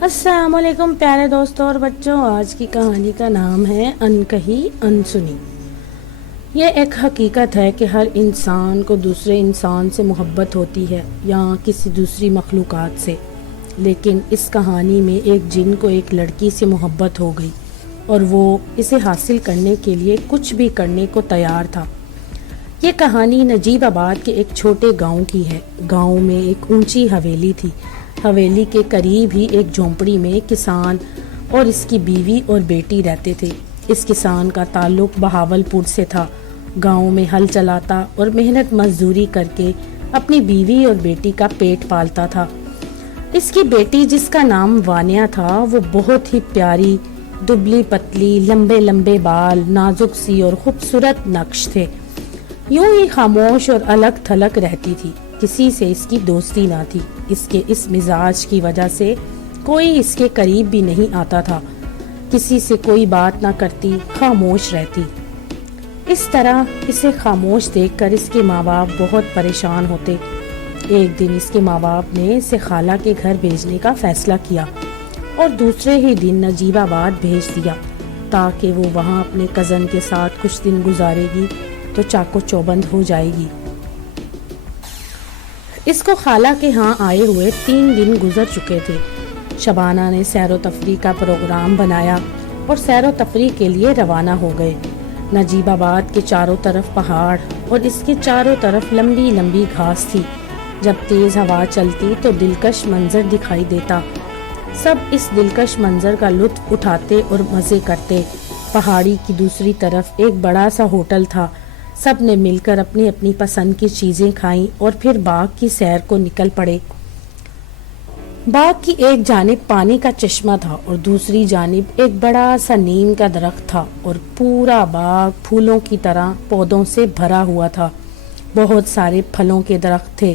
السلام علیکم پیارے دوستوں اور بچوں، آج کی کہانی کا نام ہے انکہی انسنی۔ یہ ایک حقیقت ہے کہ ہر انسان کو دوسرے انسان سے محبت ہوتی ہے یا کسی دوسری مخلوقات سے، لیکن اس کہانی میں ایک جن کو ایک لڑکی سے محبت ہو گئی اور وہ اسے حاصل کرنے کے لیے کچھ بھی کرنے کو تیار تھا۔ یہ کہانی نجیب آباد کے ایک چھوٹے گاؤں کی ہے۔ گاؤں میں ایک اونچی حویلی تھی۔ حویلی کے قریب ہی ایک جھونپڑی میں کسان اور اس کی بیوی اور بیٹی رہتے تھے۔ اس کسان کا تعلق بہاولپور سے تھا۔ گاؤں میں ہل چلاتا اور محنت مزدوری کر کے اپنی بیوی اور بیٹی کا پیٹ پالتا تھا۔ اس کی بیٹی، جس کا نام وانیہ تھا، وہ بہت ہی پیاری، دبلی پتلی، لمبے لمبے بال، نازک سی اور خوبصورت نقش تھے۔ یوں ہی خاموش اور الگ تھلگ رہتی تھی۔ کسی سے اس کی دوستی نہ تھی۔ اس کے اس مزاج کی وجہ سے کوئی اس کے قریب بھی نہیں آتا تھا۔ کسی سے کوئی بات نہ کرتی، خاموش رہتی۔ اس طرح اسے خاموش دیکھ کر اس کے ماں باپ بہت پریشان ہوتے۔ ایک دن اس کے ماں باپ نے اسے خالہ کے گھر بھیجنے کا فیصلہ کیا اور دوسرے ہی دن نجیب آباد بھیج دیا تاکہ وہ وہاں اپنے کزن کے ساتھ کچھ دن گزارے گی تو چاقو چوبند ہو جائے گی۔ اس کو خالہ کے ہاں آئے ہوئے 3 دن گزر چکے تھے۔ شبانہ نے سیر و تفریح کا پروگرام بنایا اور سیر و تفریح کے لیے روانہ ہو گئے۔ نجیب آباد کے چاروں طرف پہاڑ اور اس کے چاروں طرف لمبی لمبی گھاس تھی۔ جب تیز ہوا چلتی تو دلکش منظر دکھائی دیتا۔ سب اس دلکش منظر کا لطف اٹھاتے اور مزے کرتے۔ پہاڑی کی دوسری طرف ایک بڑا سا ہوٹل تھا۔ سب نے مل کر اپنی اپنی پسند کی چیزیں کھائیں اور پھر باغ کی سیر کو نکل پڑے۔ باغ کی ایک جانب پانی کا چشمہ تھا اور دوسری جانب ایک بڑا سا نیم کا درخت تھا اور پورا باغ پھولوں کی طرح پودوں سے بھرا ہوا تھا۔ بہت سارے پھلوں کے درخت تھے۔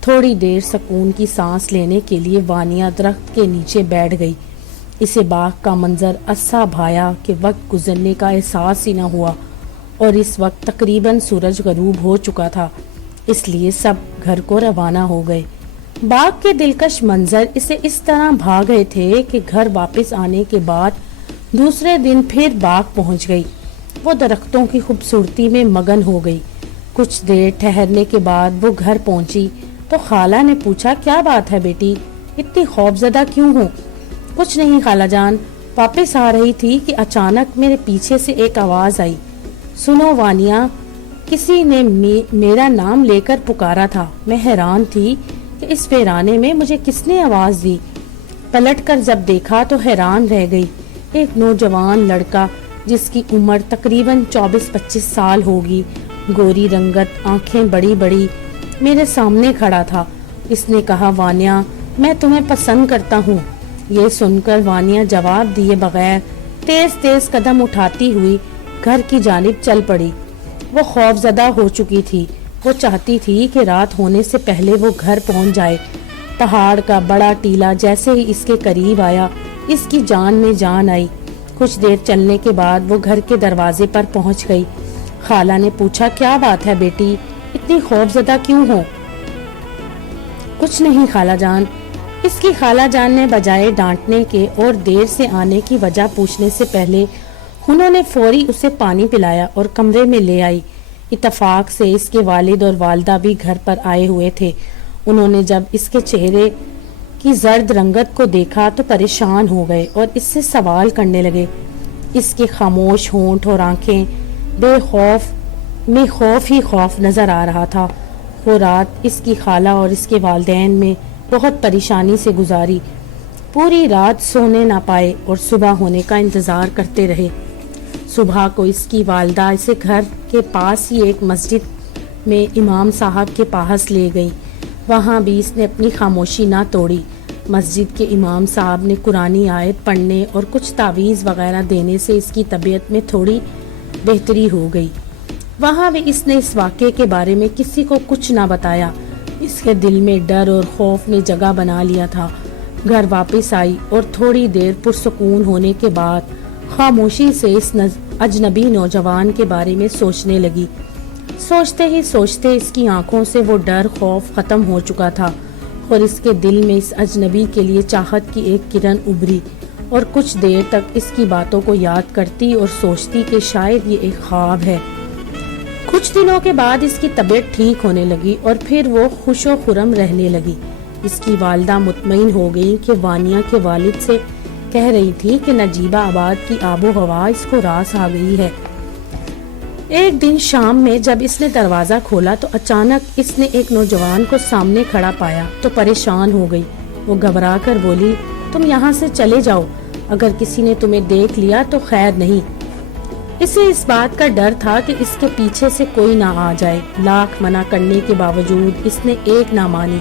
تھوڑی دیر سکون کی سانس لینے کے لیے وانیہ درخت کے نیچے بیٹھ گئی۔ اسے باغ کا منظر ایسا بھایا کہ وقت گزرنے کا احساس ہی نہ ہوا اور اس وقت تقریباً سورج غروب ہو چکا تھا، اس لیے سب گھر کو روانہ ہو گئے۔ باغ کے دلکش منظر اسے اس طرح بھا گئے تھے کہ گھر واپس آنے کے بعد دوسرے دن پھر باغ پہنچ گئی۔ وہ درختوں کی خوبصورتی میں مگن ہو گئی۔ کچھ دیر ٹھہرنے کے بعد وہ گھر پہنچی تو خالہ نے پوچھا، کیا بات ہے بیٹی، اتنی خوفزدہ کیوں ہو؟ کچھ نہیں خالہ جان، واپس آ رہی تھی کہ اچانک میرے پیچھے سے ایک آواز آئی، سنو وانیہ، کسی نے میرا نام لے کر پکارا تھا۔ میں حیران تھی کہ اس ویرانے میں مجھے کس نے آواز دی۔ پلٹ کر جب دیکھا تو حیران رہ گئی۔ ایک نوجوان لڑکا جس کی عمر تقریباً 24-25 سال ہوگی، گوری رنگت، آنکھیں بڑی بڑی، میرے سامنے کھڑا تھا۔ اس نے کہا، وانیہ، میں تمہیں پسند کرتا ہوں۔ یہ سن کر وانیہ جواب دیے بغیر تیز تیز قدم اٹھاتی ہوئی گھر کی جانب چل پڑی۔ وہ خوف زدہ ہو چکی تھی۔ وہ چاہتی تھی کہ رات ہونے سے پہلے وہ گھر پہنچ جائے۔ پہاڑ کا بڑا ٹیلا جیسے ہی اس کے قریب آیا، اس کی جان میں جان آئی۔ کچھ دیر چلنے کے بعد وہ گھر کے دروازے پر پہنچ گئی۔ خالہ نے پوچھا، کیا بات ہے بیٹی، اتنی خوف زدہ کیوں ہو؟ کچھ نہیں خالہ جان۔ اس کی خالہ جان نے بجائے ڈانٹنے کے اور دیر سے آنے کی وجہ پوچھنے سے پہلے انہوں نے فوری اسے پانی پلایا اور کمرے میں لے آئی۔ اتفاق سے اس کے والد اور والدہ بھی گھر پر آئے ہوئے تھے۔ انہوں نے جب اس کے چہرے کی زرد رنگت کو دیکھا تو پریشان ہو گئے اور اس سے سوال کرنے لگے۔ اس کے خاموش ہونٹ اور آنکھیں بے خوف میں خوف ہی خوف نظر آ رہا تھا۔ وہ رات اس کی خالہ اور اس کے والدین میں بہت پریشانی سے گزاری۔ پوری رات سونے نہ پائے اور صبح ہونے کا انتظار کرتے رہے۔ صبح کو اس کی والدہ اسے گھر کے پاس ہی ایک مسجد میں امام صاحب کے پاس لے گئی۔ وہاں بھی اس نے اپنی خاموشی نہ توڑی۔ مسجد کے امام صاحب نے قرآنی آیت پڑھنے اور کچھ تعویذ وغیرہ دینے سے اس کی طبیعت میں تھوڑی بہتری ہو گئی۔ وہاں بھی اس نے اس واقعے کے بارے میں کسی کو کچھ نہ بتایا۔ اس کے دل میں ڈر اور خوف نے جگہ بنا لیا تھا۔ گھر واپس آئی اور تھوڑی دیر پرسکون ہونے کے بعد خاموشی سے اس اجنبی نوجوان کے بارے میں سوچنے لگی۔ سوچتے ہی سوچتے اس کی آنکھوں سے وہ ڈر خوف ختم ہو چکا تھا۔ اور اس کے دل میں اس اجنبی کے لیے چاہت کی ایک کرن ابھری اور کچھ دیر تک اس کی باتوں کو یاد کرتی اور سوچتی کہ شاید یہ ایک خواب ہے۔ کچھ دنوں کے بعد اس کی طبیعت ٹھیک ہونے لگی اور پھر وہ خوش و خرم رہنے لگی۔ اس کی والدہ مطمئن ہو گئی کہ وانیا کے والد سے کہہ رہی تھی کہ نجیبہ آباد کی آب و ہوا اس کو راس آ گئی ہے۔ ایک دن شام میں جب اس نے دروازہ کھولا تو اچانک اس نے ایک نوجوان کو سامنے کھڑا پایا تو پریشان ہو گئی۔ وہ گھبرا کر بولی، تم یہاں سے چلے جاؤ، اگر کسی نے تمہیں دیکھ لیا تو خیر نہیں۔ اسے اس بات کا ڈر تھا کہ اس کے پیچھے سے کوئی نہ آ جائے۔ لاکھ منع کرنے کے باوجود اس نے ایک نہ مانی۔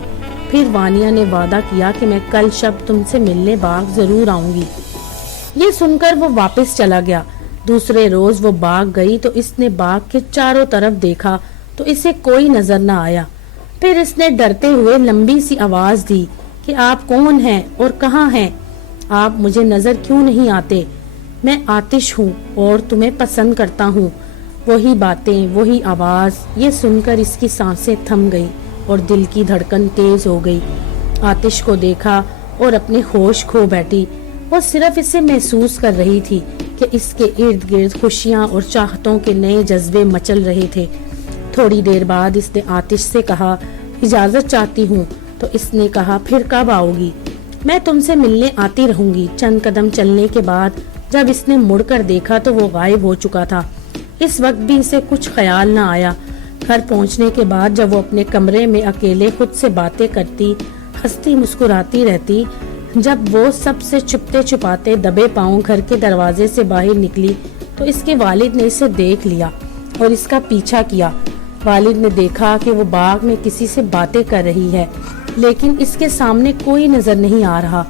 پھر وانیا نے وعدہ کیا کہ میں کل شب تم سے ملنے باغ ضرور آؤں گی۔ یہ سن کر وہ واپس چلا گیا۔ دوسرے روز وہ باغ گئی تو اس نے باغ کے چاروں طرف دیکھا تو اسے کوئی نظر نہ آیا۔ پھر اس نے ڈرتے ہوئے لمبی سی آواز دی کہ آپ کون ہیں اور کہاں ہیں؟ آپ مجھے نظر کیوں نہیں آتے؟ میں آتش ہوں اور تمہیں پسند کرتا ہوں۔ وہی باتیں، وہی آواز۔ یہ سن کر اس کی سانسیں تھم گئی اور دل کی دھڑکن تیز ہو گئی۔ آتش کو دیکھا اور اپنے ہوش کھو بیٹھی۔ وہ صرف اسے محسوس کر رہی تھی کہ اس کے ارد گرد خوشیاں اور چاہتوں کے نئے جذبے مچل رہے تھے۔ تھوڑی دیر بعد اس نے آتش سے کہا، اجازت چاہتی ہوں۔ تو اس نے کہا، پھر کب آؤ گی؟ میں تم سے ملنے آتی رہوں گی۔ چند قدم چلنے کے بعد جب اس نے مڑ کر دیکھا تو وہ غائب ہو چکا تھا۔ اس وقت بھی اسے کچھ خیال نہ آیا۔ گھر پہنچنے کے بعد جب وہ اپنے کمرے میں اکیلے خود سے باتیں کرتی، ہنستی مسکراتی رہتی، جب وہ سب سے چھپتے چھپاتے دبے پاؤں گھر کے دروازے سے باہر نکلی تو اس کے والد نے اسے دیکھ لیا اور اس کا پیچھا کیا۔ والد نے دیکھا کہ وہ باغ میں کسی سے باتیں کر رہی ہے، لیکن اس کے سامنے کوئی نظر نہیں آ رہا۔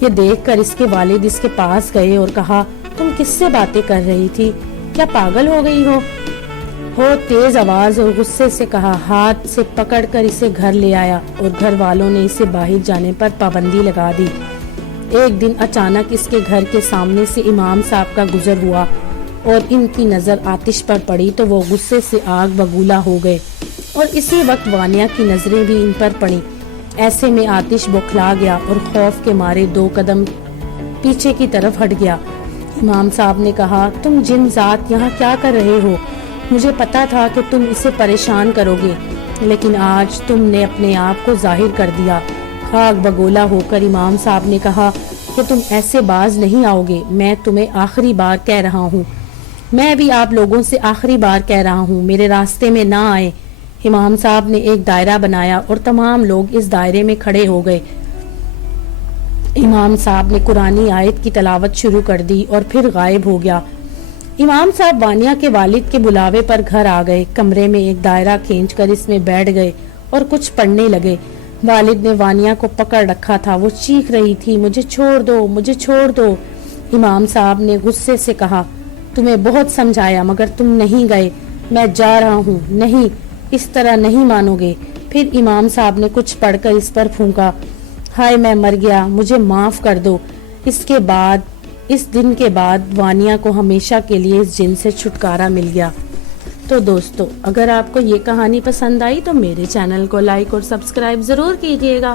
یہ دیکھ کر اس کے والد اس کے پاس گئے اور کہا، تم کس سے باتیں کر رہی تھی؟ کیا پاگل ہو گئی ہو؟ تیز آواز اور غصے سے کہا۔ ہاتھ سے پکڑ کر اسے گھر لے آیا اور گھر والوں نے اسے باہر جانے پر پابندی لگا دی۔ ایک دن اچانک اس کے گھر کے سامنے سے امام صاحب کا گزر ہوا اور ان کی نظر آتش پر پڑی تو وہ غصے سے آگ بگولا ہو گئے اور اسی وقت وانیا کی نظریں بھی ان پر پڑیں۔ ایسے میں آتش بوکھلا گیا اور خوف کے مارے 2 قدم پیچھے کی طرف ہٹ گیا۔ امام صاحب نے کہا، تم جن ذات یہاں کیا کر رہے ہو؟ مجھے پتا تھا کہ تم اسے پریشان کرو گے، لیکن آج تم نے اپنے آپ کو ظاہر کر دیا۔ خاک بگولا ہو کر امام صاحب نے کہا کہ تم ایسے باز نہیں آؤ گے۔ میں تمہیں آخری بار کہہ رہا ہوں، میں بھی آپ لوگوں سے آخری بار کہہ رہا ہوں، میرے راستے میں نہ آئے۔ امام صاحب نے ایک دائرہ بنایا اور تمام لوگ اس دائرے میں کھڑے ہو گئے۔ امام صاحب نے قرآنی آیت کی تلاوت شروع کر دی اور پھر غائب ہو گیا۔ امام صاحب وانیا کے والد کے بلاوے پر گھر آ گئے۔ کمرے میں ایک دائرہ کھینچ کر اس میں بیٹھ گئے اور کچھ پڑھنے لگے۔ والد نے وانیا کو پکڑ رکھا تھا، وہ چیخ رہی تھی، مجھے چھوڑ دو، مجھے چھوڑ دو۔ امام صاحب نے غصے سے کہا، تمہیں بہت سمجھایا مگر تم نہیں گئے، میں جا رہا ہوں۔ نہیں، اس طرح نہیں مانو گے۔ پھر امام صاحب نے کچھ پڑھ کر اس پر پھونکا، ہائے میں مر گیا، مجھے معاف کر دو۔ اس دن کے بعد وانیا کو ہمیشہ کے لیے اس جن سے چھٹکارا مل گیا۔ تو دوستو، اگر آپ کو یہ کہانی پسند آئی تو میرے چینل کو لائک اور سبسکرائب ضرور کیجیے گا۔